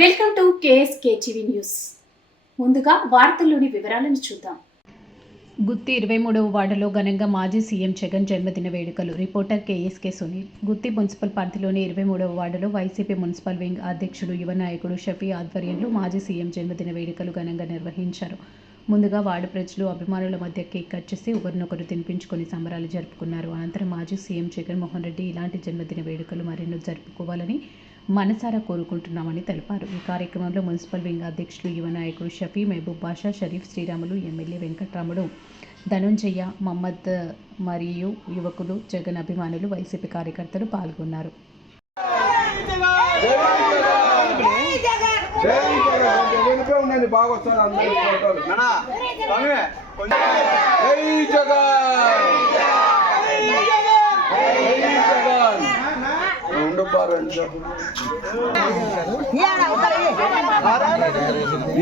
Welcome to KSK TV news. ముందుగా వార్తల్లోని వివరాలను చూద్దాం. గుత్తి 23వ వార్డులో ఘనంగా మాజీ సీఎం జగన్ జన్మదిన వేడుకలు. Reporter KSK Sunil. Gutti municipal పరిధిలోని 23వ వార్డులో వైసీపీ మున్సిపల్ వింగ్ అధ్యక్షుడు యువ నాయకుడు షఫీ ఆధ్వర్యంలో మాజీ సీఎం జన్మదిన వేడుకలు ఘనంగా నిర్వహించారు. ముందుగా వార్డు ప్రజలు అభిమానుల మధ్య కేక్ కట్ చేసి ఒకరినొకరు తినిపించుకొని సంబరాలు జరుపుకున్నారు. అనంతరం మాజీ సీఎం జగన్మోహన్ రెడ్డి ఇలాంటి జన్మదిన వేడుకలు మరెన్నో జరుపుకోవాలని మనసారా కోరుకుంటున్నామని తెలిపారు. ఈ కార్యక్రమంలో మున్సిపల్ వింగ్ అధ్యక్షులు యువ నాయకుడు షఫీ, మహబూబ్ బాషా, షరీఫ్, శ్రీరాములు, ఎమ్మెల్యే వెంకట్రాముడు, ధనుంజయ, మహమ్మద్ మరియు యువకులు, జగన్ అభిమానులు, వైసీపీ కార్యకర్తలు పాల్గొన్నారు.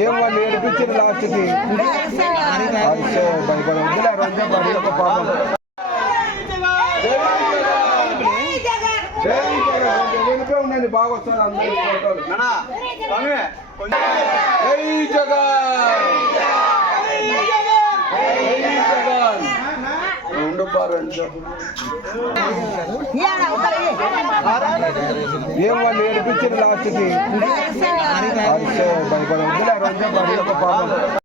ఏం వాళ్ళు ఏడిపించారు లాస్ట్కి ఉండండి, బాగా వస్తారు అందరూ ఫోటోలు. ఏం వాళ్ళు ఏడిపించారు లాస్ట్కి భయపడ